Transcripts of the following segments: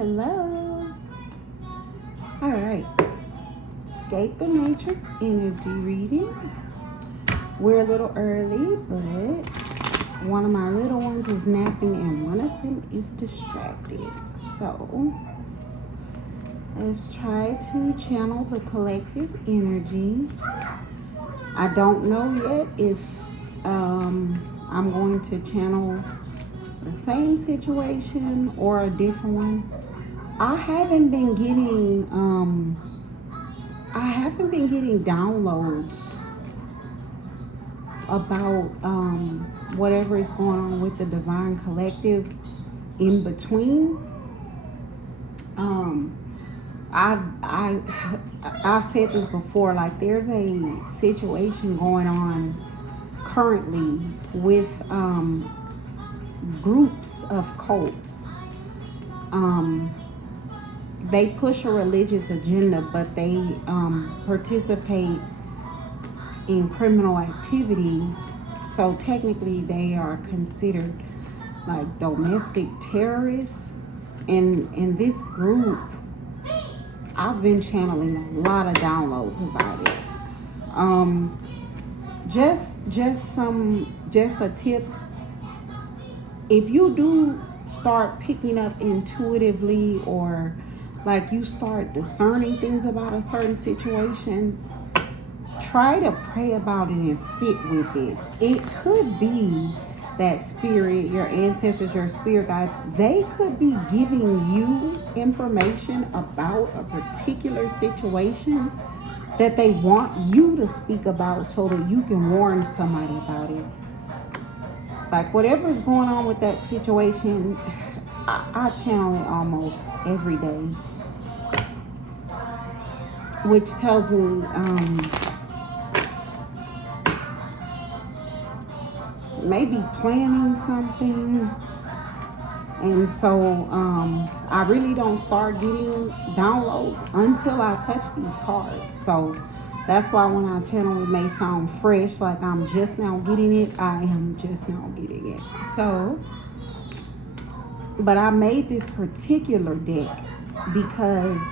Hello. All right. Escape the Matrix energy reading. We're a little early, but one of my little ones is napping and one of them is distracted. So let's try to channel the collective energy. I don't know yet if I'm going to channel the same situation or a different one. I haven't been getting downloads about whatever is going on with the Divine Collective in between. I've said this before, like there's a situation going on currently with groups of cults. They push a religious agenda, but they participate in criminal activity. So technically they are considered like domestic terrorists. And in this group, I've been channeling a lot of downloads about it. Just a tip. If you do start picking up intuitively, or like you start discerning things about a certain situation, try to pray about it and sit with it. It could be that spirit, your ancestors, your spirit guides, they could be giving you information about a particular situation that they want you to speak about so that you can warn somebody about it. Like whatever's going on with that situation, I channel it almost every day, which tells me maybe planning something. And so I really don't start getting downloads until I touch these cards. So that's why when I channel, it may sound fresh, like I'm just now getting it. I am just now getting it. So, but I made this particular deck because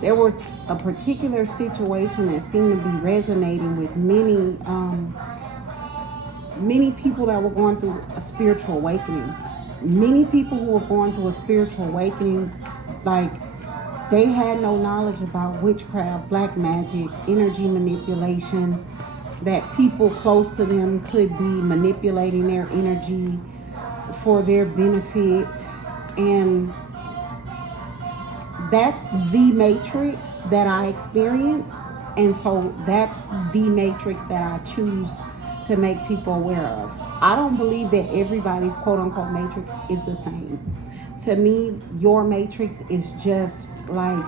there was a particular situation that seemed to be resonating with many people that were going through a spiritual awakening. Many people who were going through a spiritual awakening, like they had no knowledge about witchcraft, black magic, energy manipulation, that people close to them could be manipulating their energy for their benefit. And that's the matrix that I experienced. And so that's the matrix that I choose to make people aware of. I don't believe that everybody's quote unquote matrix is the same. To me, your matrix is just like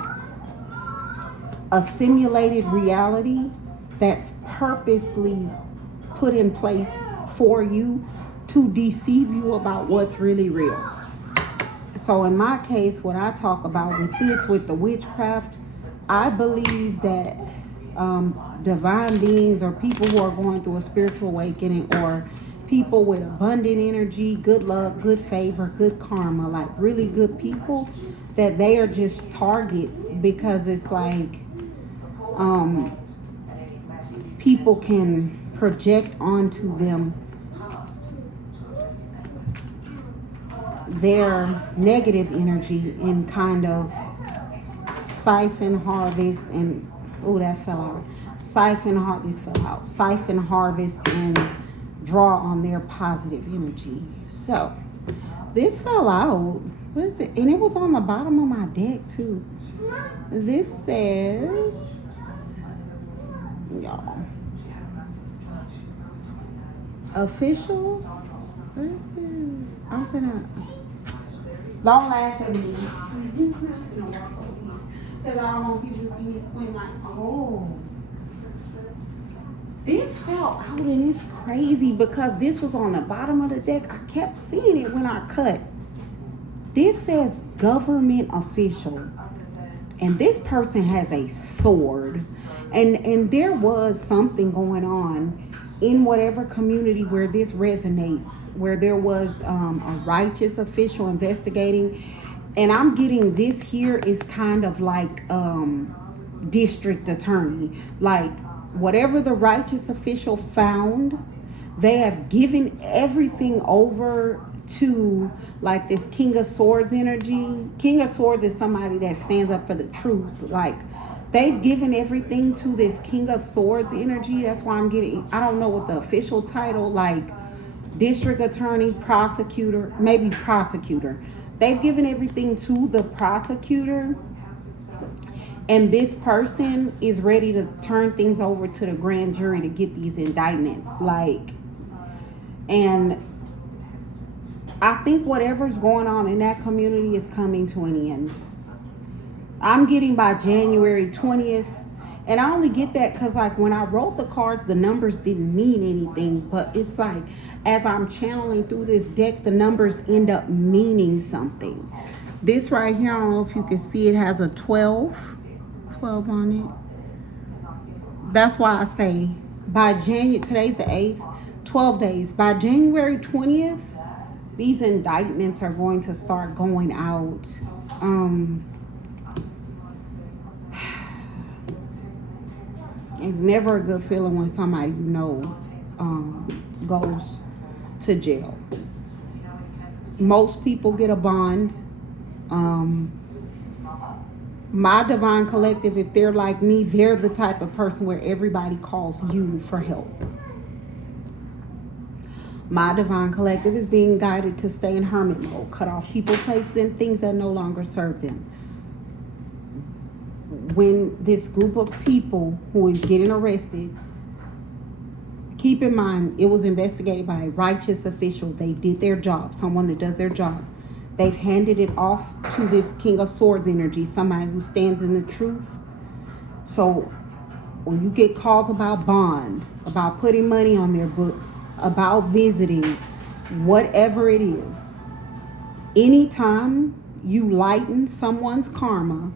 a simulated reality that's purposely put in place for you to deceive you about what's really real. So in my case, what I talk about with the witchcraft, I believe that divine beings or people who are going through a spiritual awakening, or people with abundant energy, good luck, good favor, good karma, like really good people, that they are just targets because it's like people can project onto them their negative energy and kind of siphon harvest and siphon harvest and draw on their positive energy. So this fell out. What is it? And it was on the bottom of my deck too. This says, y'all, official. What is it? I'm gonna, don't laugh at me. Because I don't want people to see me squint like, oh. This fell out and it's crazy because this was on the bottom of the deck. I kept seeing it when I cut. This says government official. And this person has a sword. And there was something going on in whatever community where this resonates, where there was a righteous official investigating, And I'm getting this here is kind of like district attorney. Like whatever the righteous official found, they have given everything over to like this King of Swords energy. King of Swords is somebody that stands up for the truth. Like they've given everything to this King of Swords energy. That's why I'm getting, I don't know what the official title, like district attorney, prosecutor, maybe prosecutor. They've given everything to the prosecutor, and this person is ready to turn things over to the grand jury to get these indictments. Like, and I think whatever's going on in that community is coming to an end. I'm getting by January 20th. And I only get that because, like, when I wrote the cards, the numbers didn't mean anything. But it's like, as I'm channeling through this deck, the numbers end up meaning something. This right here, I don't know if you can see, it has a 12 on it. That's why I say by January, today's the 8th, 12 days. By January 20th, these indictments are going to start going out. It's never a good feeling when somebody you know goes to jail. Most people get a bond. My Divine Collective, if they're like me, they're the type of person where everybody calls you for help. My Divine Collective is being guided to stay in hermit mode, cut off people, places, and things that no longer serve them. When this group of people who is getting arrested, keep in mind, it was investigated by a righteous official. They did their job, someone that does their job. They've handed it off to this King of Swords energy, somebody who stands in the truth. So when you get calls about bond, about putting money on their books, about visiting, whatever it is, anytime you lighten someone's karma,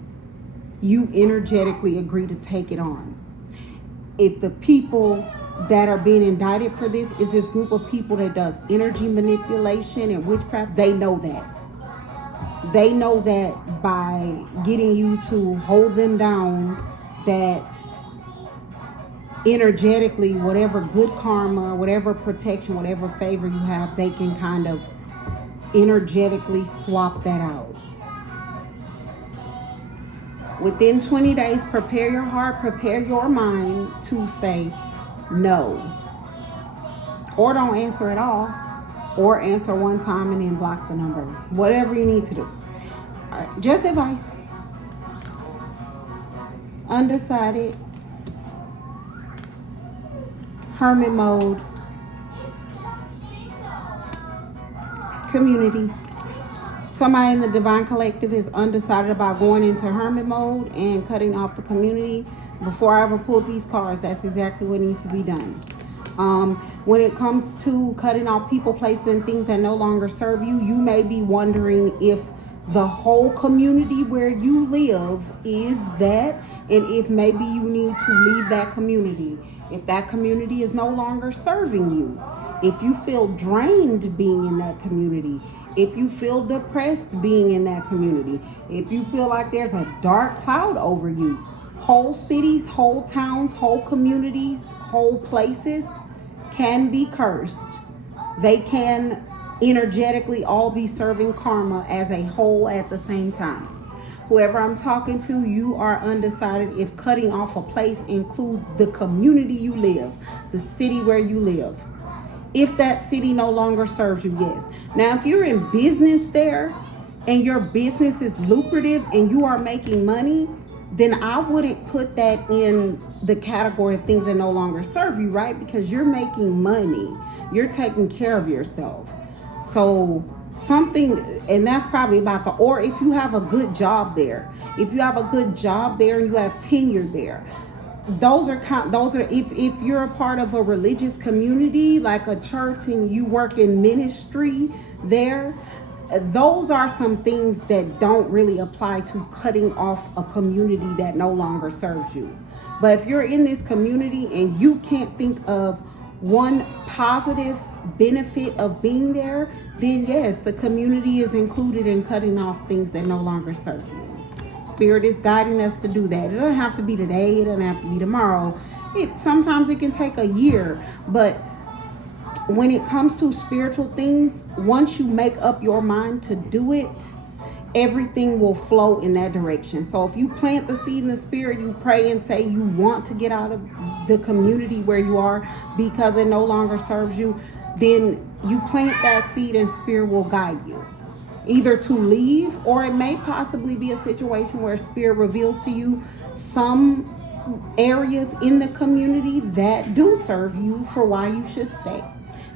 you energetically agree to take it on. If the people that are being indicted for this is this group of people that does energy manipulation and witchcraft, they know that. They know that by getting you to hold them down, that energetically, whatever good karma, whatever protection, whatever favor you have, they can kind of energetically swap that out. Within 20 days, prepare your heart, prepare your mind to say no. Or don't answer at all. Or answer one time and then block the number. Whatever you need to do. All right, just advice. Undecided. Hermit mode. Community. Somebody in the Divine Collective is undecided about going into hermit mode and cutting off the community. Before I ever pulled these cards, that's exactly what needs to be done. When it comes to cutting off people, places, and things that no longer serve you, you may be wondering if the whole community where you live is that, and if maybe you need to leave that community. If that community is no longer serving you, if you feel drained being in that community, if you feel depressed being in that community, if you feel like there's a dark cloud over you, whole cities, whole towns, whole communities, whole places can be cursed. They can energetically all be serving karma as a whole at the same time. Whoever I'm talking to, you are undecided if cutting off a place includes the community you live, the city where you live. If that city no longer serves you, yes. Now, if you're in business there and your business is lucrative and you are making money, then I wouldn't put that in the category of things that no longer serve you, right? Because you're making money. You're taking care of yourself. So something, and that's probably about the, or if you have a good job there. If you have a good job there and you have tenure there, those are if you're a part of a religious community like a church and you work in ministry there, those are some things that don't really apply to cutting off a community that no longer serves you. But if you're in this community and you can't think of one positive benefit of being there, then yes, the community is included in cutting off things that no longer serve you. Spirit is guiding us to do that. It doesn't have to be today, it doesn't have to be tomorrow. Sometimes it can take a year, but when it comes to spiritual things, once you make up your mind to do it, everything will flow in that direction. So if you plant the seed in the spirit, you pray and say you want to get out of the community where you are because it no longer serves you, then you plant that seed and spirit will guide you either to leave, or it may possibly be a situation where spirit reveals to you some areas in the community that do serve you for why you should stay.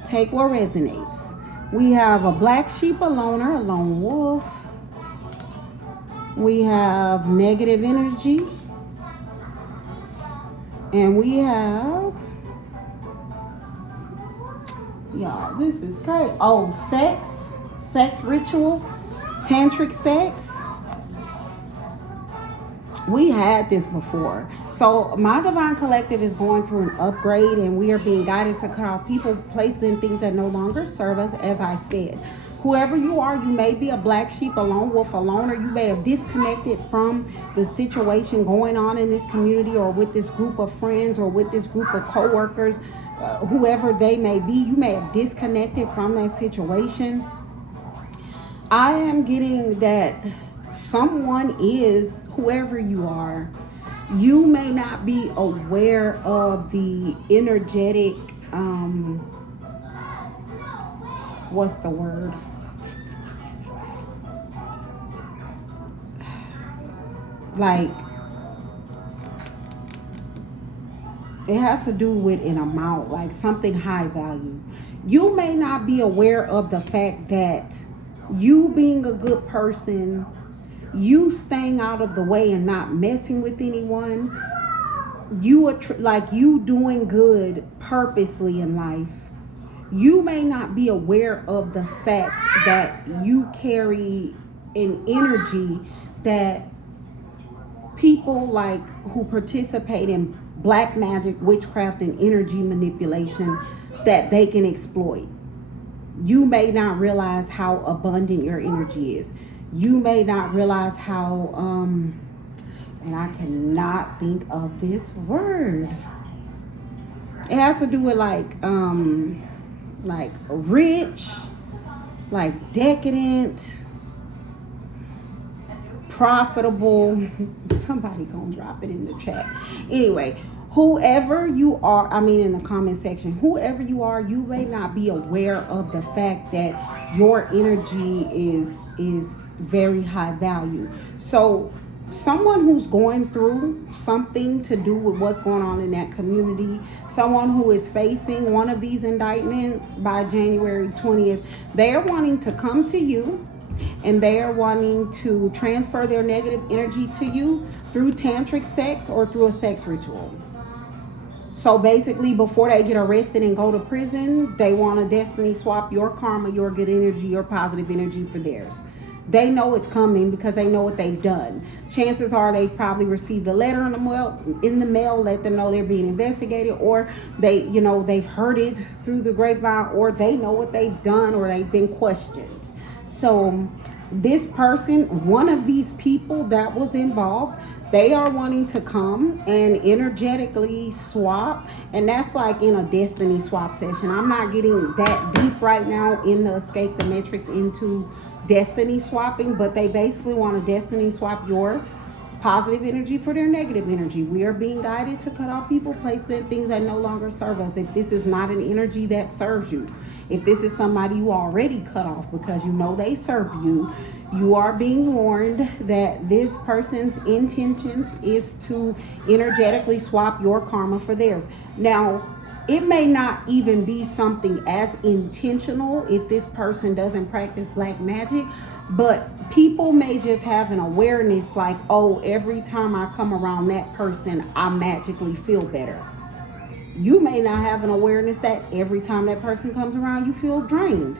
Take what resonates. We have a black sheep, a loner, a lone wolf. We have negative energy. And we have, y'all, this is great. Oh, sex ritual, tantric sex. We had this before. So my Divine Collective is going through an upgrade, and we are being guided to cut off people, places, and things that no longer serve us, as I said. Whoever you are, you may be a black sheep, a lone wolf, a loner. You may have disconnected from the situation going on in this community, or with this group of friends, or with this group of co-workers, whoever they may be. You may have disconnected from that situation. I am getting that someone is, whoever you are, you may not be aware of the energetic, what's the word? Like, it has to do with an amount, like something high value. You may not be aware of the fact that you being a good person, you staying out of the way and not messing with anyone, you like you doing good purposely in life. You may not be aware of the fact that you carry an energy that people like who participate in black magic, witchcraft, and energy manipulation, that they can exploit. You may not realize how abundant your energy is. You may not realize how, and I cannot think of this word. It has to do with like rich, like decadent, profitable. Somebody gonna drop it in the chat. Anyway, whoever you are, I mean in the comment section, whoever you are, you may not be aware of the fact that your energy is very high value. So someone who's going through something to do with what's going on in that community, someone who is facing one of these indictments by January 20th, they are wanting to come to you, and they are wanting to transfer their negative energy to you through tantric sex or through a sex ritual. So basically, before they get arrested and go to prison, they want to destiny swap your karma, your good energy, your positive energy for theirs. They know it's coming because they know what they've done. Chances are they've probably received a letter in the mail, let them know they're being investigated, or they've heard it through the grapevine, or they know what they've done, or they've been questioned. So this person, one of these people that was involved, they are wanting to come and energetically swap, and that's like in a destiny swap session. I'm not getting that deep right now in the Escape the Matrix into destiny swapping, but they basically want to destiny swap your positive energy for their negative energy. We are being guided to cut off people, places, and things that no longer serve us. If this is not an energy that serves you, if this is somebody you already cut off because you know they serve you, you are being warned that this person's intentions is to energetically swap your karma for theirs. Now, it may not even be something as intentional if this person doesn't practice black magic, but people may just have an awareness like, oh, every time I come around that person, I magically feel better. You may not have an awareness that every time that person comes around, you feel drained.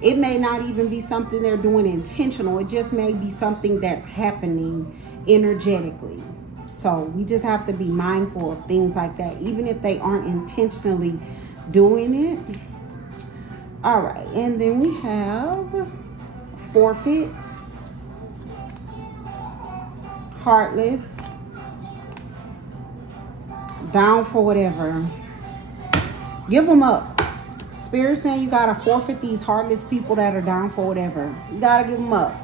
It may not even be something they're doing intentional. It just may be something that's happening energetically. So we just have to be mindful of things like that, even if they aren't intentionally doing it. All right, and then we have forfeit, heartless, down for whatever. Give them up. Spirit saying you gotta forfeit these heartless people that are down for whatever. You gotta give them up.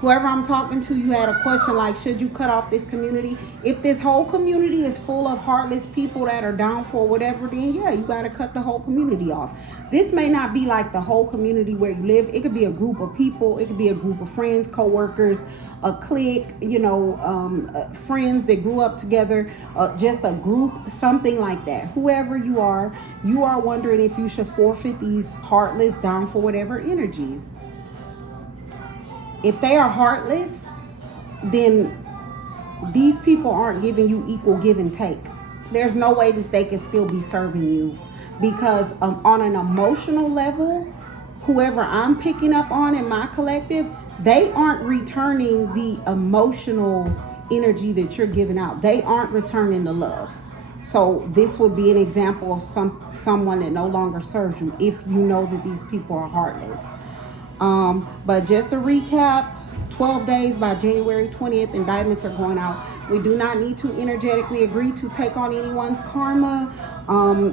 Whoever I'm talking to, you had a question like, should you cut off this community? If this whole community is full of heartless people that are down for whatever, then yeah, you got to cut the whole community off. This may not be like the whole community where you live. It could be a group of people. It could be a group of friends, co-workers, a clique, friends that grew up together, just a group, something like that. Whoever you are wondering if you should forfeit these heartless, down for whatever energies. If they are heartless, then these people aren't giving you equal give and take. There's no way that they could still be serving you, because on an emotional level, whoever I'm picking up on in my collective, they aren't returning the emotional energy that you're giving out. They aren't returning the love. So this would be an example of someone that no longer serves you if you know that these people are heartless. But just to recap, 12 days by January 20th, indictments are going out. We do not need to energetically agree to take on anyone's karma.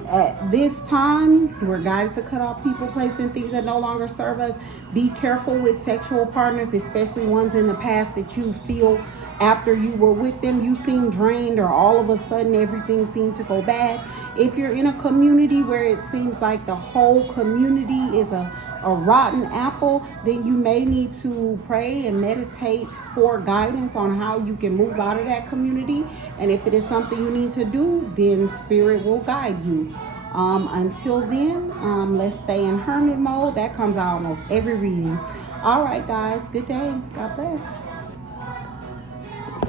At this time, we're guided to cut off people, places, and things that no longer serve us. Be careful with sexual partners, especially ones in the past that you feel after you were with them, you seem drained, or all of a sudden everything seemed to go bad. If you're in a community where it seems like the whole community is a rotten apple, then you may need to pray and meditate for guidance on how you can move out of that community. And if it is something you need to do, then spirit will guide you. Until then, let's stay in hermit mode. That comes out almost every reading. All right, guys, good day. God bless.